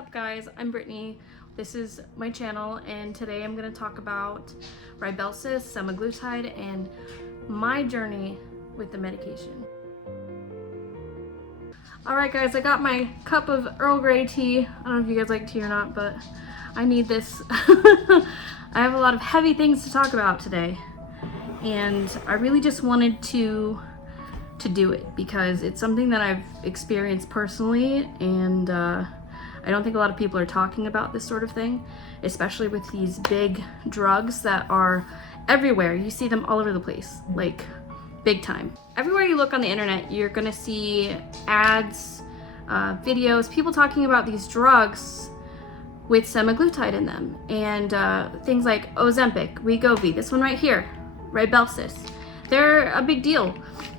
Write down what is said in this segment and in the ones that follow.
up, guys? I'm Brittany. This is my channel, and today I'm going to talk about Rybelsus, semaglutide, and my journey with the medication. Alright guys, I got my cup of Earl Grey tea. I don't know if you guys like tea or not, but I need this. I have a lot of heavy things to talk about today, and I really just wanted to do it because it's something that I've experienced personally, and I don't think a lot of people are talking about this sort of thing, especially with these big drugs that are everywhere. You see them all over the place, like big time. Everywhere you look on the internet, you're gonna see ads, videos, people talking about these drugs with semaglutide in them, and things like Ozempic, Wegovy, this one right here, Rybelsus. They're a big deal,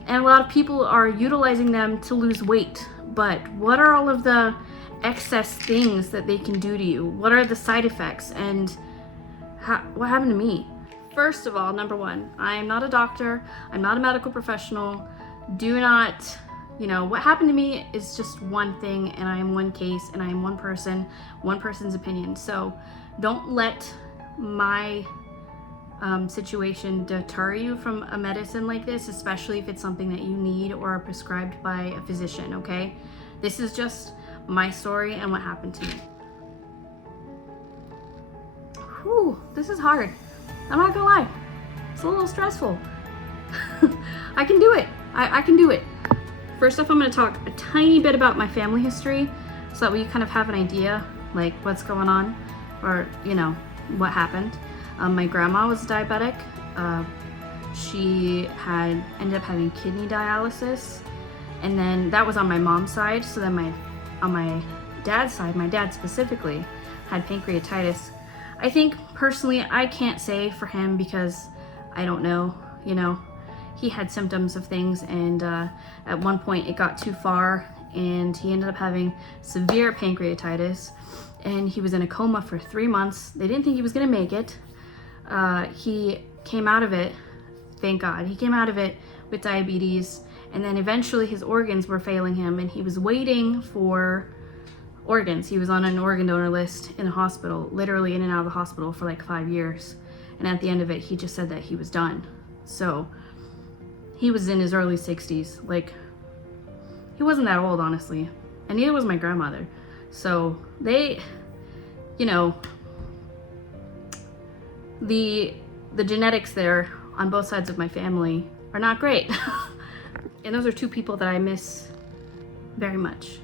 and a lot of people are utilizing them to lose weight. But what are all of the excess things that they can do to you? What are the side effects, and what happened to me? First of all, number one, I'm not a doctor, I'm not a medical professional. Do not, what happened to me is just one thing, and I am one case, and I am one person, one person's opinion. So don't let my situation deter you from a medicine like this, especially if it's something that you need or are prescribed by a physician, okay? This is just my story and what happened to me. Whew, this is hard. I'm not gonna lie. It's a little stressful. I can do it. I can do it. First off, I'm gonna talk a tiny bit about my family history so that we kind of have an idea, like what's going on, or what happened. My grandma was diabetic. She ended up having kidney dialysis, and then that was on my mom's side. So then on my dad's side, my dad specifically had pancreatitis. I think personally, I can't say for him because I don't know, he had symptoms of things, and at one point it got too far and he ended up having severe pancreatitis, and he was in a coma for 3 months. They didn't think he was gonna make it. He came out of it, thank God. He came out of it with diabetes, and then eventually his organs were failing him, and he was waiting for organs. He was on an organ donor list in a hospital, literally in and out of the hospital for like 5 years. And at the end of it, he just said that he was done. So he was in his early 60s. Like, he wasn't that old, honestly. And neither was my grandmother. So they, the genetics there on both sides of my family are not great. And those are two people that I miss very much.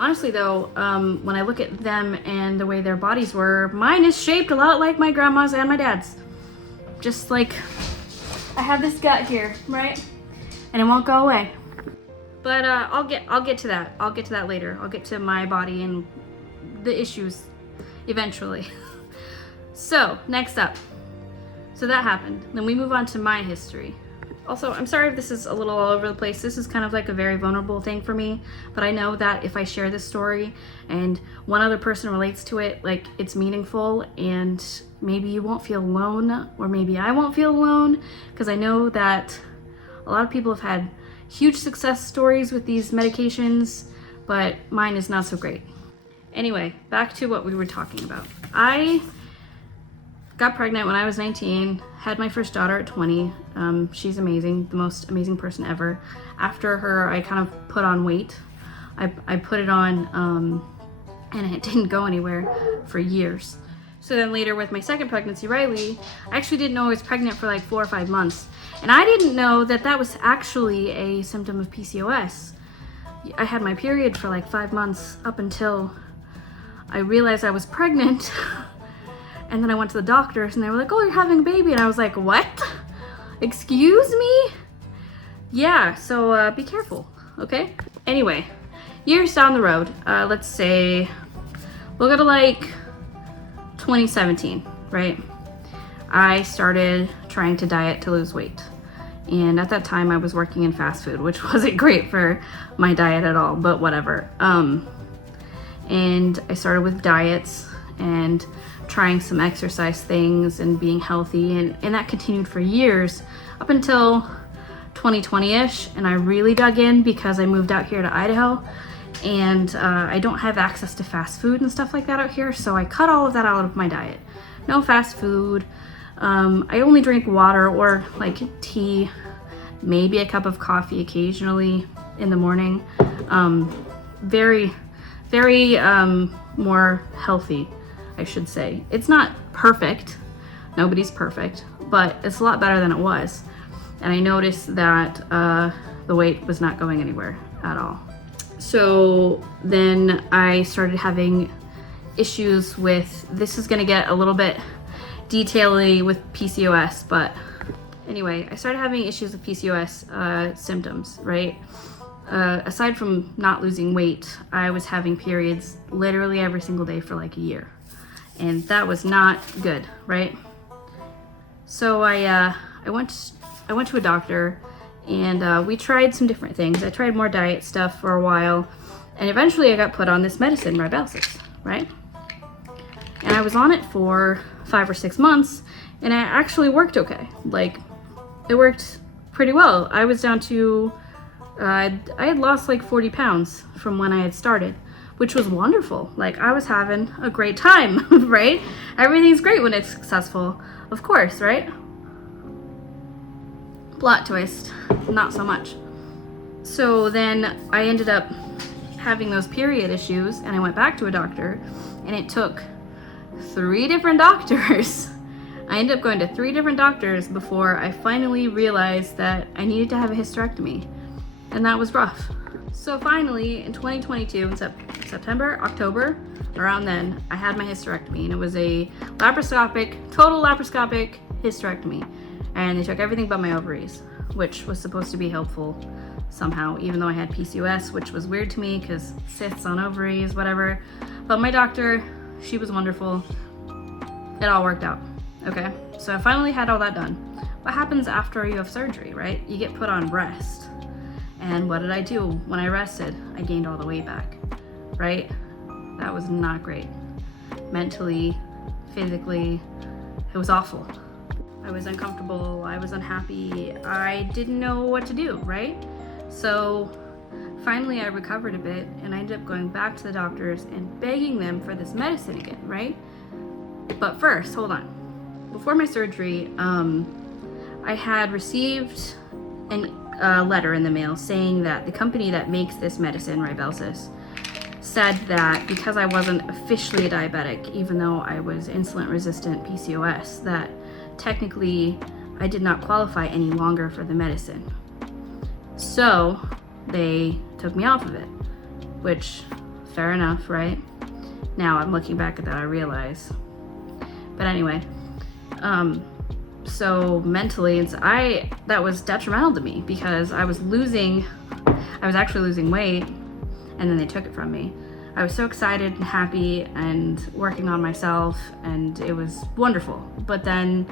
Honestly though, when I look at them and the way their bodies were, mine is shaped a lot like my grandma's and my dad's. Just like, I have this gut here, right? And it won't go away. But I'll get to that. I'll get to that later. I'll get to my body and the issues eventually. So, next up. So that happened. Then we move on to my history. Also, I'm sorry if this is a little all over the place. This is kind of like a very vulnerable thing for me, but I know that if I share this story and one other person relates to it, like, it's meaningful, and maybe you won't feel alone, or maybe I won't feel alone, because I know that a lot of people have had huge success stories with these medications, but mine is not so great. Anyway, back to what we were talking about. I got pregnant when I was 19, had my first daughter at 20. She's amazing, the most amazing person ever. After her, I kind of put on weight. I put it on, and it didn't go anywhere for years. So then later with my second pregnancy, Riley, I actually didn't know I was pregnant for like 4 or 5 months. And I didn't know that that was actually a symptom of PCOS. I had my period for like 5 months up until I realized I was pregnant. And then I went to the doctors and they were like, oh, you're having a baby. And I was like, what? Excuse me? Yeah, so be careful, okay? Anyway, years down the road, let's say, we'll go to like 2017, right? I started trying to diet to lose weight. And at that time I was working in fast food, which wasn't great for my diet at all, but whatever. And I started with diets and trying some exercise things and being healthy, and that continued for years up until 2020-ish, and I really dug in because I moved out here to Idaho, and I don't have access to fast food and stuff like that out here, so I cut all of that out of my diet. No fast food. I only drink water or like tea, maybe a cup of coffee occasionally in the morning. Very, very more healthy, I should say. It's not perfect. Nobody's perfect, but it's a lot better than it was. And I noticed that the weight was not going anywhere at all. So then I started having issues with, this is gonna get a little bit detail-y with PCOS, but anyway, I started having issues with PCOS symptoms, right? Aside from not losing weight, I was having periods literally every single day for like a year. And that was not good, right? So I went to a doctor, and we tried some different things. I tried more diet stuff for a while, and eventually I got put on this medicine, Rybelsus, right? And I was on it for 5 or 6 months, and it actually worked okay. Like, it worked pretty well. I was down to, I had lost like 40 pounds from when I had started, which was wonderful. Like, I was having a great time, right? Everything's great when it's successful, of course, right? Plot twist, not so much. So then I ended up having those period issues, and I went back to a doctor, and it took 3 different doctors. I ended up going to 3 different doctors before I finally realized that I needed to have a hysterectomy, and that was rough. So finally, in 2022, in September, October, around then, I had my hysterectomy, and it was a total laparoscopic hysterectomy. And they took everything but my ovaries, which was supposed to be helpful somehow, even though I had PCOS, which was weird to me because cysts on ovaries, whatever. But my doctor, she was wonderful. It all worked out. Okay, so I finally had all that done. What happens after you have surgery, right? You get put on rest. And what did I do? When I rested, I gained all the weight back, right? That was not great. Mentally, physically, it was awful. I was uncomfortable, I was unhappy, I didn't know what to do, right? So finally I recovered a bit, and I ended up going back to the doctors and begging them for this medicine again, right? But first, hold on. Before my surgery, I had received a letter in the mail saying that the company that makes this medicine, Rybelsus, said that because I wasn't officially a diabetic, even though I was insulin resistant PCOS, that technically I did not qualify any longer for the medicine. So they took me off of it, which, fair enough, right? Now I'm looking back at that, I realize. But anyway, so mentally, that was detrimental to me because I was actually losing weight, and then they took it from me. I was so excited and happy and working on myself, and it was wonderful. But then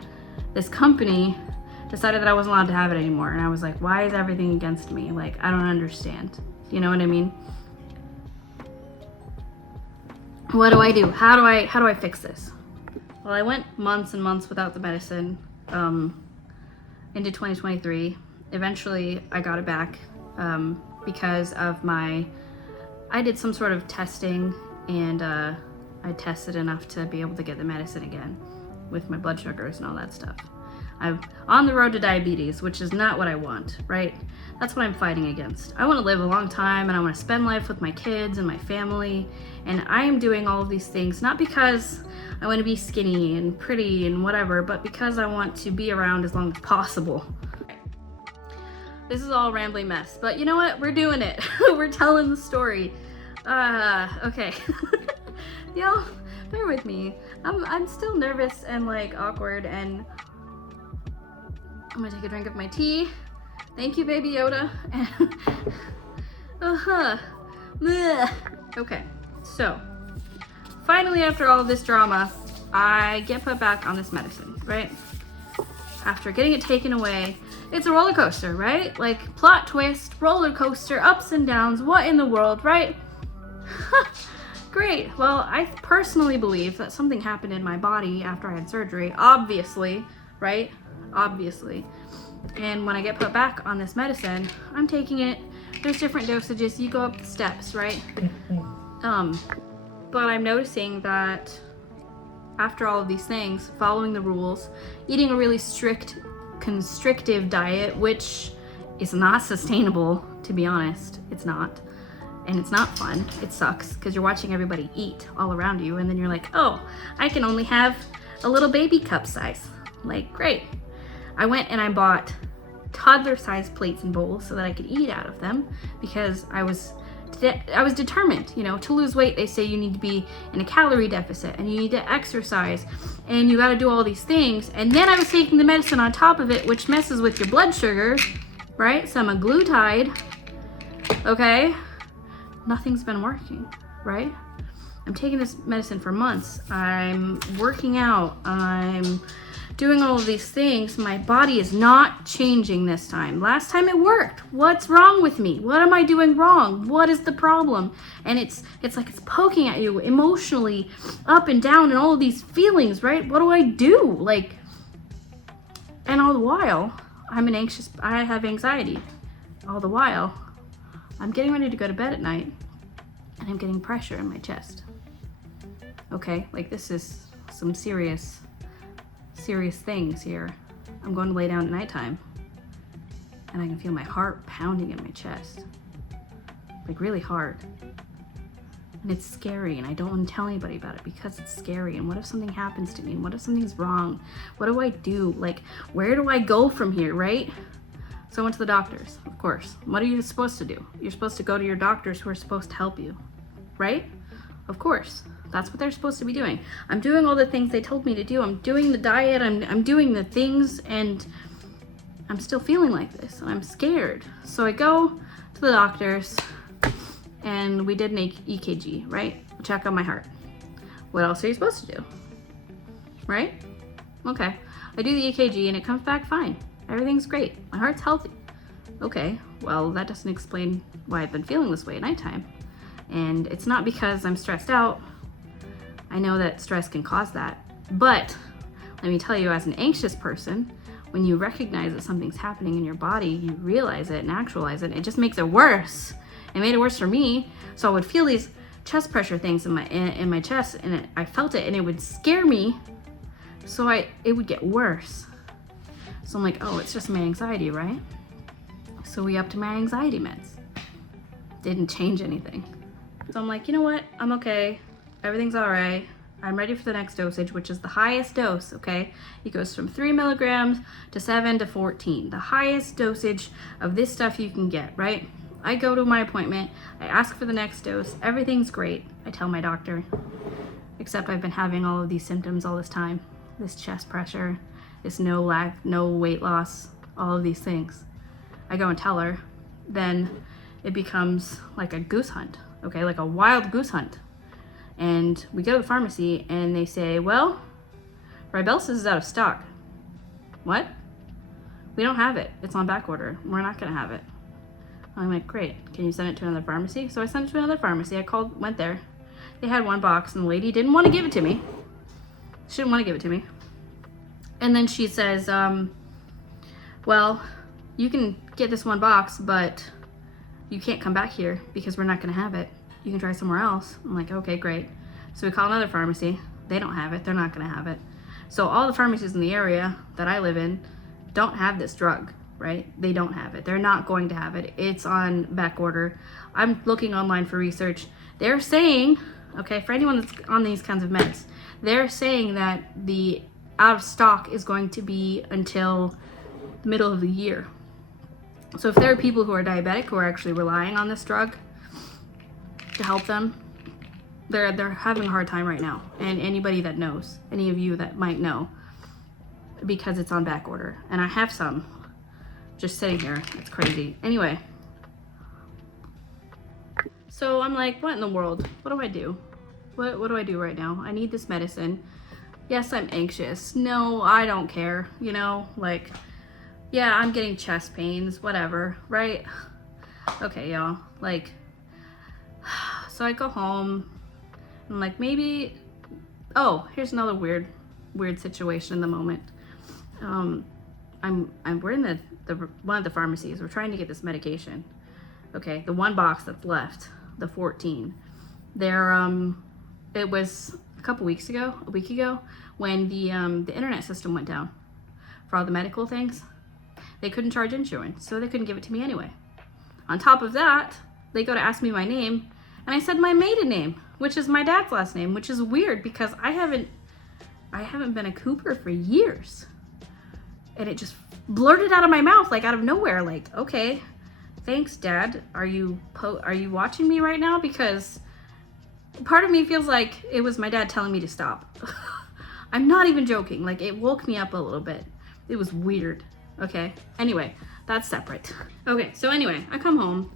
this company decided that I wasn't allowed to have it anymore, and I was like, why is everything against me? Like, I don't understand. You know what I mean? What do I do? How do I fix this? Well, I went months and months without the medicine into 2023. Eventually, I got it back because of I did some sort of testing, and I tested enough to be able to get the medicine again with my blood sugars and all that stuff. I'm on the road to diabetes, which is not what I want, right? That's what I'm fighting against. I want to live a long time, and I want to spend life with my kids and my family, and I am doing all of these things not because I want to be skinny and pretty and whatever, but because I want to be around as long as possible. This is all a rambling mess, but you know what? We're doing it. We're telling the story. Okay. Y'all, bear with me. I'm still nervous and like awkward, and I'm gonna take a drink of my tea. Thank you, Baby Yoda. Okay, so finally, after all of this drama, I get put back on this medicine, right? After getting it taken away, it's a roller coaster, right? Like, plot twist, roller coaster, ups and downs, what in the world, right? Great. Well, I personally believe that something happened in my body after I had surgery, obviously, right? Obviously. And when I get put back on this medicine, I'm taking it there's different dosages. You go up the steps, right? But I'm noticing that after all of these things, following the rules, eating a really strict, constrictive diet, which is not sustainable, to be honest. It's not. And it's not fun. It sucks because you're watching everybody eat all around you, and then you're like, oh, I can only have a little baby cup size. Like, great. I went and I bought toddler-sized plates and bowls so that I could eat out of them because I was determined, you know, to lose weight. They say you need to be in a calorie deficit and you need to exercise and you got to do all these things. And then I was taking the medicine on top of it, which messes with your blood sugar, right? Semaglutide. Okay. Nothing's been working, right? I'm taking this medicine for months. I'm working out. I'm doing all of these things. My body is not changing this time. Last time it worked. What's wrong with me? What am I doing wrong? What is the problem? And it's like it's poking at you emotionally, up and down, and all of these feelings, right? What do I do? Like, and all the while, I have anxiety. All the while, I'm getting ready to go to bed at night, and I'm getting pressure in my chest. Okay, like this is some serious things here. I'm going to lay down at nighttime, and I can feel my heart pounding in my chest, like really hard. And it's scary, and I don't want to tell anybody about it because it's scary. And what if something happens to me? And what if something's wrong? What do I do? Like, where do I go from here, right? So I went to the doctors, of course. What are you supposed to do? You're supposed to go to your doctors who are supposed to help you, right? Of course. That's what they're supposed to be doing. I'm doing all the things they told me to do. I'm doing the diet. I'm doing the things, and I'm still feeling like this, and I'm scared. So I go to the doctors, and we did an EKG, right? Check on my heart. What else are you supposed to do? Right? Okay. I do the EKG, and it comes back fine. Everything's great. My heart's healthy. Okay, well, that doesn't explain why I've been feeling this way at nighttime. And it's not because I'm stressed out. I know that stress can cause that. But let me tell you, as an anxious person, when you recognize that something's happening in your body, you realize it and actualize it, it just makes it worse. It made it worse for me. So I would feel these chest pressure things in my chest, and I felt it, and it would scare me. So it would get worse. So I'm like, oh, it's just my anxiety, right? So we upped my anxiety meds. Didn't change anything. So I'm like, you know what? I'm okay. Everything's all right. I'm ready for the next dosage, which is the highest dose, okay? It goes from 3 milligrams to 7 to 14. The highest dosage of this stuff you can get, right? I go to my appointment. I ask for the next dose. Everything's great. I tell my doctor. Except I've been having all of these symptoms all this time. This chest pressure, this no weight loss, all of these things. I go and tell her. Then it becomes like a goose hunt, okay? Like a wild goose hunt. And we go to the pharmacy and they say, well, Rybelsus is out of stock. What? We don't have it. It's on back order. We're not gonna have it. I'm like, great. Can you send it to another pharmacy? So I sent it to another pharmacy. I went there. They had one box and the lady didn't want to give it to me. She didn't want to give it to me. And then she says, well, you can get this one box, but you can't come back here because we're not gonna have it. You can try somewhere else. I'm like, okay, great. So we call another pharmacy. They don't have it. They're not gonna have it. So all the pharmacies in the area that I live in don't have this drug, right? They don't have it. They're not going to have it. It's on back order. I'm looking online for research. They're saying, okay, for anyone that's on these kinds of meds, they're saying that the out of stock is going to be until the middle of the year. So if there are people who are diabetic who are actually relying on this drug to help them, they're having a hard time right now. And anybody that knows, any of you that might know, because it's on back order. And I have some just sitting here. It's crazy. Anyway, so I'm like, what in the world? What do I do? What do I do right now? I need this medicine. Yes, I'm anxious. No, I don't care. You know, like, yeah, I'm getting chest pains, whatever, right? Okay, y'all, like, so I go home, and like, maybe, oh, here's another weird situation in the moment. We're in the one of the pharmacies. We're trying to get this medication. Okay, the one box that's left, the 14. It was a week ago, when the internet system went down for all the medical things. They couldn't charge insurance, so they couldn't give it to me anyway. On top of that, they go to ask me my name, and I said my maiden name, which is my dad's last name, which is weird because I haven't been a Cooper for years. And it just blurted out of my mouth, like out of nowhere, like, okay, thanks, Dad. Are you watching me right now? Because part of me feels like it was my dad telling me to stop. I'm not even joking. Like, it woke me up a little bit. It was weird. Okay. Anyway, that's separate. Okay. So anyway, I come home.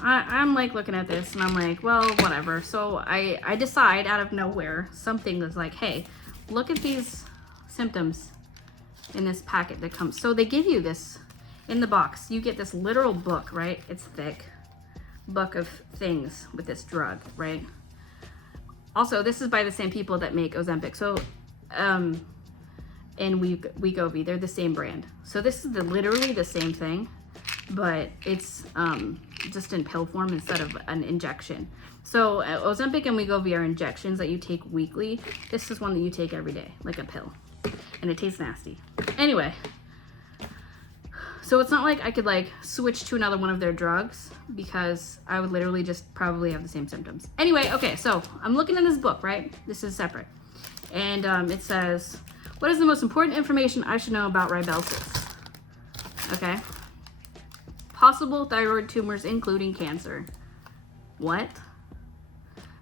I'm like looking at this and I'm like, well, whatever. So I decide out of nowhere, something that's like, hey, look at these symptoms in this packet that comes. So they give you this in the box. You get this literal book, right? It's thick book of things with this drug, right? Also, this is by the same people that make Ozempic. So, and Wegovy, they're the same brand. So this is literally the same thing, but it's just in pill form instead of an injection. So Ozempic and Wegovy are injections that you take weekly. This is one that you take every day, like a pill, and it tastes nasty. Anyway, so it's not like I could like switch to another one of their drugs because I would literally just probably have the same symptoms. Anyway, okay, so I'm looking in this book, right? This is separate. And it says, what is the most important information I should know about Rybelsus? Okay. Possible thyroid tumors, including cancer. What?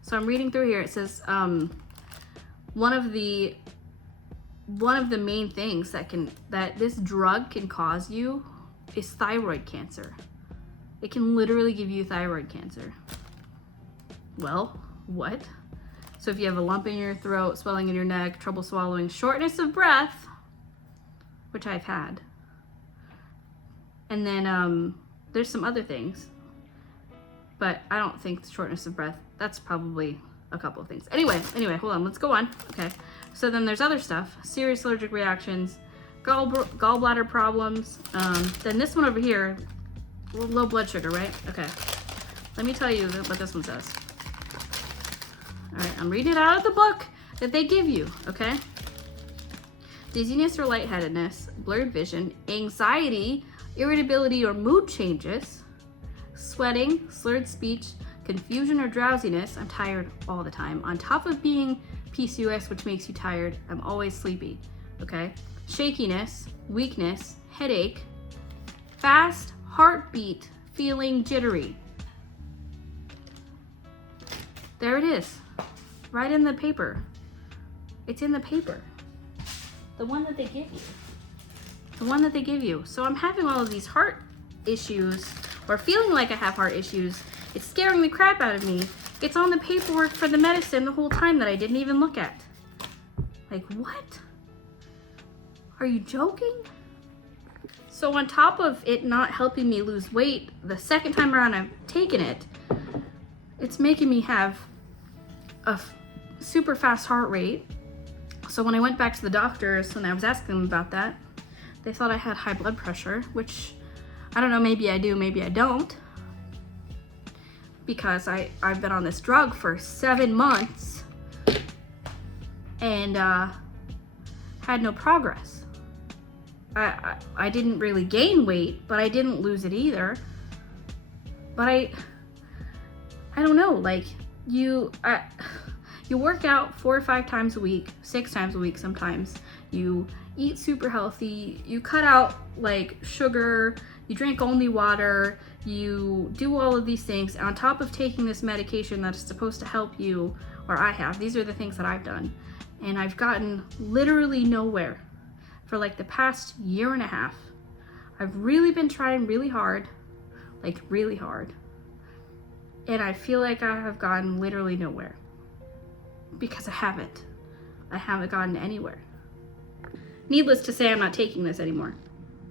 So I'm reading through here. It says one of the main things that this drug can cause you is thyroid cancer. It can literally give you thyroid cancer. Well, what? So if you have a lump in your throat, swelling in your neck, trouble swallowing, shortness of breath, which I've had, and then there's some other things, but I don't think shortness of breath, that's probably a couple of things. Anyway, hold on, let's go on. Okay, so then there's other stuff, serious allergic reactions, gallbladder problems, then this one over here, low blood sugar, right? Okay, let me tell you what this one says. All right, I'm reading it out of the book that they give you, okay? Dizziness or lightheadedness, blurred vision, anxiety, irritability or mood changes, sweating, slurred speech, confusion or drowsiness. I'm tired all the time. On top of being PCOS, which makes you tired, I'm always sleepy, okay? Shakiness, weakness, headache, fast heartbeat, feeling jittery. There it is, right in the paper. It's in the paper. The one that they give you. The one that they give you. So I'm having all of these heart issues, or feeling like I have heart issues. It's scaring the crap out of me. It's on the paperwork for the medicine the whole time that I didn't even look at. Like, what? Are you joking? So on top of it not helping me lose weight, the second time around I've taken it, it's making me have a super fast heart rate. So when I went back to the doctors and I was asking them about that, they thought I had high blood pressure, which I don't know, maybe I do, maybe I don't. Because I've been on this drug for 7 months and had no progress. I didn't really gain weight, but I didn't lose it either. But I don't know, like you work out 4 or 5 times a week, 6 times a week sometimes. You eat super healthy, you cut out like sugar, you drink only water, you do all of these things on top of taking this medication that is supposed to help you, or I have. These are the things that I've done. And I've gotten literally nowhere for like the past year and a half. I've really been trying really hard, like really hard. And I feel like I have gotten literally nowhere because I haven't gotten anywhere. Needless to say, I'm not taking this anymore.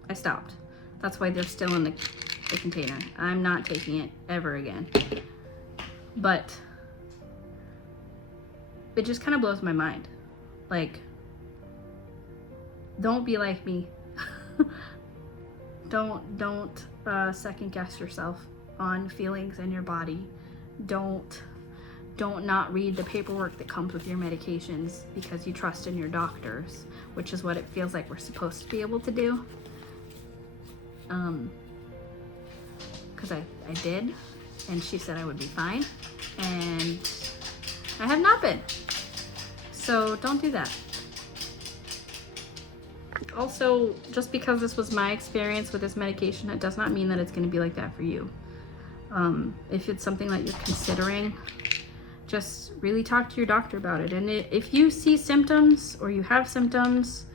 I stopped. That's why they're still in the container. I'm not taking it ever again. But it just kind of blows my mind. Like, don't be like me. Don't second guess yourself. on feelings in your body. Don't not read the paperwork that comes with your medications because you trust in your doctors, which is what it feels like we're supposed to be able to do. Because I did, and she said I would be fine, and I have not been. So don't do that. Also, just because this was my experience with this medication, it does not mean that it's going to be like that for you. If it's something that you're considering, just really talk to your doctor about it. And if you see symptoms or you have symptoms,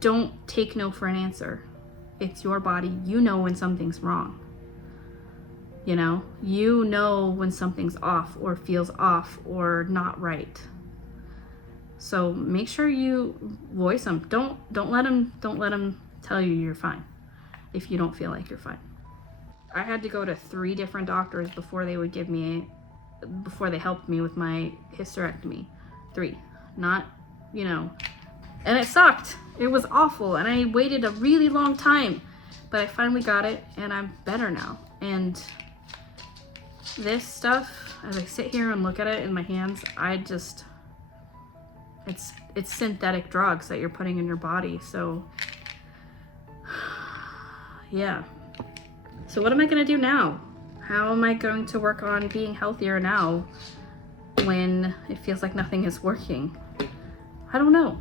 don't take no for an answer. It's your body. You know when something's wrong. You know when something's off or feels off or not right. So make sure you voice them. Don't let them tell you you're fine if you don't feel like you're fine. I had to go to 3 different doctors before they helped me with my hysterectomy. 3, not, and it sucked. It was awful, and I waited a really long time, but I finally got it, and I'm better now. And this stuff, as I sit here and look at it in my hands, it's synthetic drugs that you're putting in your body. So yeah. So what am I gonna do now? How am I going to work on being healthier now when it feels like nothing is working? I don't know.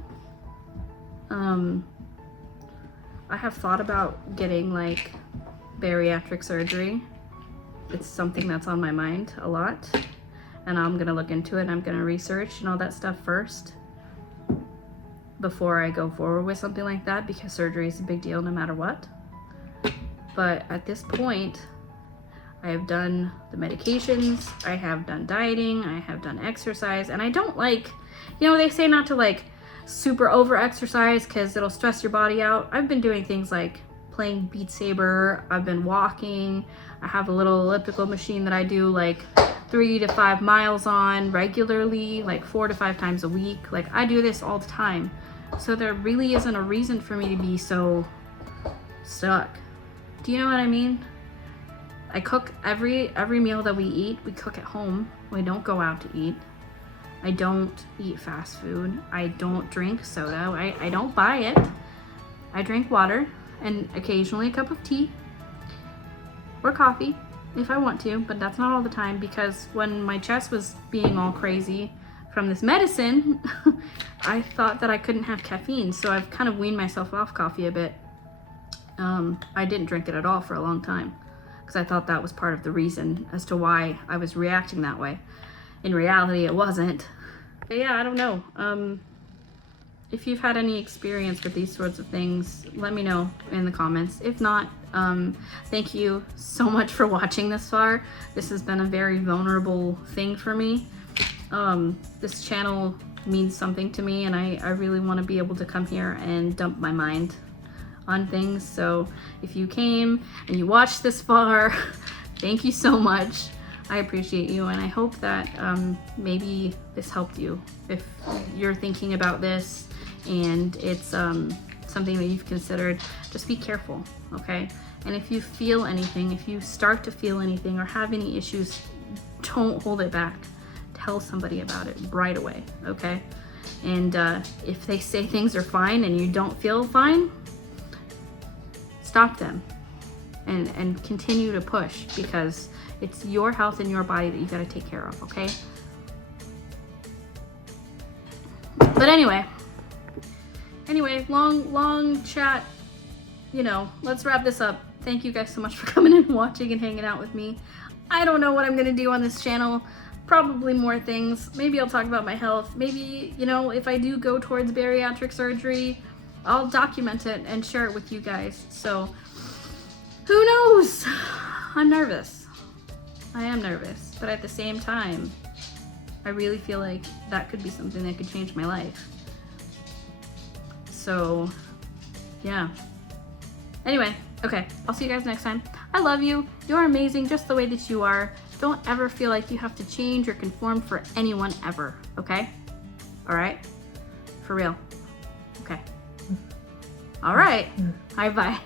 I have thought about getting like bariatric surgery. It's something that's on my mind a lot, and I'm gonna look into it. I'm gonna research and all that stuff first before I go forward with something like that, because surgery is a big deal no matter what. But at this point, I have done the medications, I have done dieting, I have done exercise, and I don't like, they say not to like super over exercise because it'll stress your body out. I've been doing things like playing Beat Saber, I've been walking, I have a little elliptical machine that I do like 3 to 5 miles on regularly, like 4 to 5 times a week. Like I do this all the time. So there really isn't a reason for me to be so stuck. Do you know what I mean? I cook every meal that we eat, we cook at home. We don't go out to eat. I don't eat fast food. I don't drink soda. I don't buy it. I drink water and occasionally a cup of tea or coffee if I want to, but that's not all the time, because when my chest was being all crazy from this medicine, I thought that I couldn't have caffeine, so I've kind of weaned myself off coffee a bit. I didn't drink it at all for a long time because I thought that was part of the reason as to why I was reacting that way. In reality, it wasn't. But yeah, I don't know. If you've had any experience with these sorts of things, let me know in the comments. If not, thank you so much for watching this far. This has been a very vulnerable thing for me. This channel means something to me, and I really want to be able to come here and dump my mind on things. So if you came and you watched this far, thank you so much. I appreciate you, and I hope that maybe this helped you. If you're thinking about this and it's something that you've considered, just be careful, okay? And if you feel anything, if you start to feel anything or have any issues, don't hold it back. Tell somebody about it right away, okay? And if they say things are fine and you don't feel fine, stop them and continue to push, because it's your health and your body that you got to take care of, okay? But anyway, long chat, let's wrap this up. Thank you guys so much for coming and watching and hanging out with me. I don't know what I'm gonna do on this channel. Probably more things. Maybe I'll talk about my health. Maybe, if I do go towards bariatric surgery, I'll document it and share it with you guys. So who knows? I'm nervous. I am nervous, but at the same time, I really feel like that could be something that could change my life. So yeah. Anyway, okay, I'll see you guys next time. I love you. You're amazing just the way that you are. Don't ever feel like you have to change or conform for anyone ever, okay? All right? For real. Okay. All right. Bye-bye.